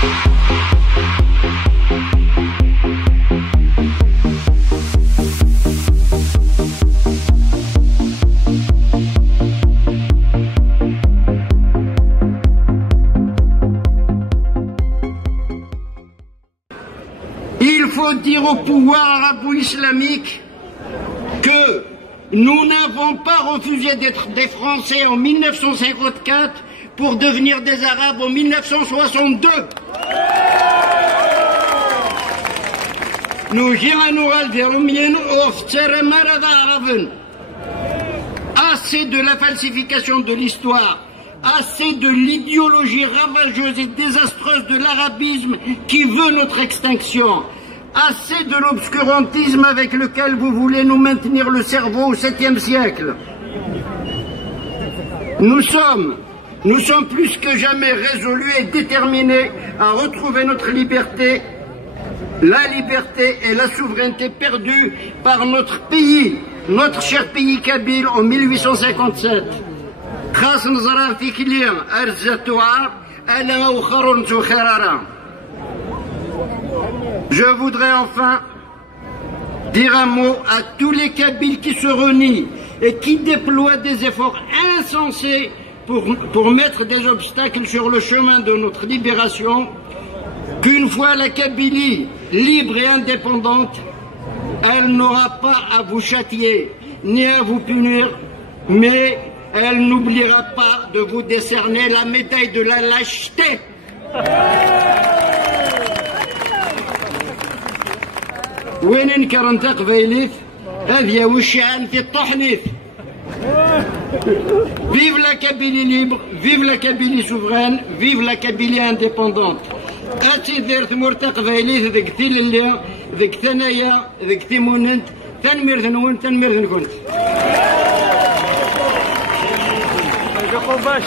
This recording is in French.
Il faut dire au pouvoir arabo-islamique que nous n'avons pas refusé d'être des Français en 1954 pour devenir des Arabes en 1962. Assez de la falsification de l'histoire, assez de l'idéologie ravageuse et désastreuse de l'arabisme qui veut notre extinction, assez de l'obscurantisme avec lequel vous voulez nous maintenir le cerveau au 7e siècle. Nous sommes plus que jamais résolus et déterminés à retrouver notre liberté, la liberté et la souveraineté perdues par notre pays, notre cher pays kabyle en 1857. Je voudrais enfin dire un mot à tous les Kabyles qui se renient et qui déploient des efforts insensés pour mettre des obstacles sur le chemin de notre libération, qu'une fois la Kabylie libre et indépendante, elle n'aura pas à vous châtier ni à vous punir, mais elle n'oubliera pas de vous décerner la médaille de la lâcheté. وين انكرنت قبيليت هذه وشعان في الطحنيت. Vive la Kabylie libre, vive la Kabylie souveraine, vive la Kabylie indépendante. أتي دير ثمورت قبيليت ذيك تيليا ذيك ثنايا ذيك تيموننت تنمير ثنون تنمير ثنكنت. باش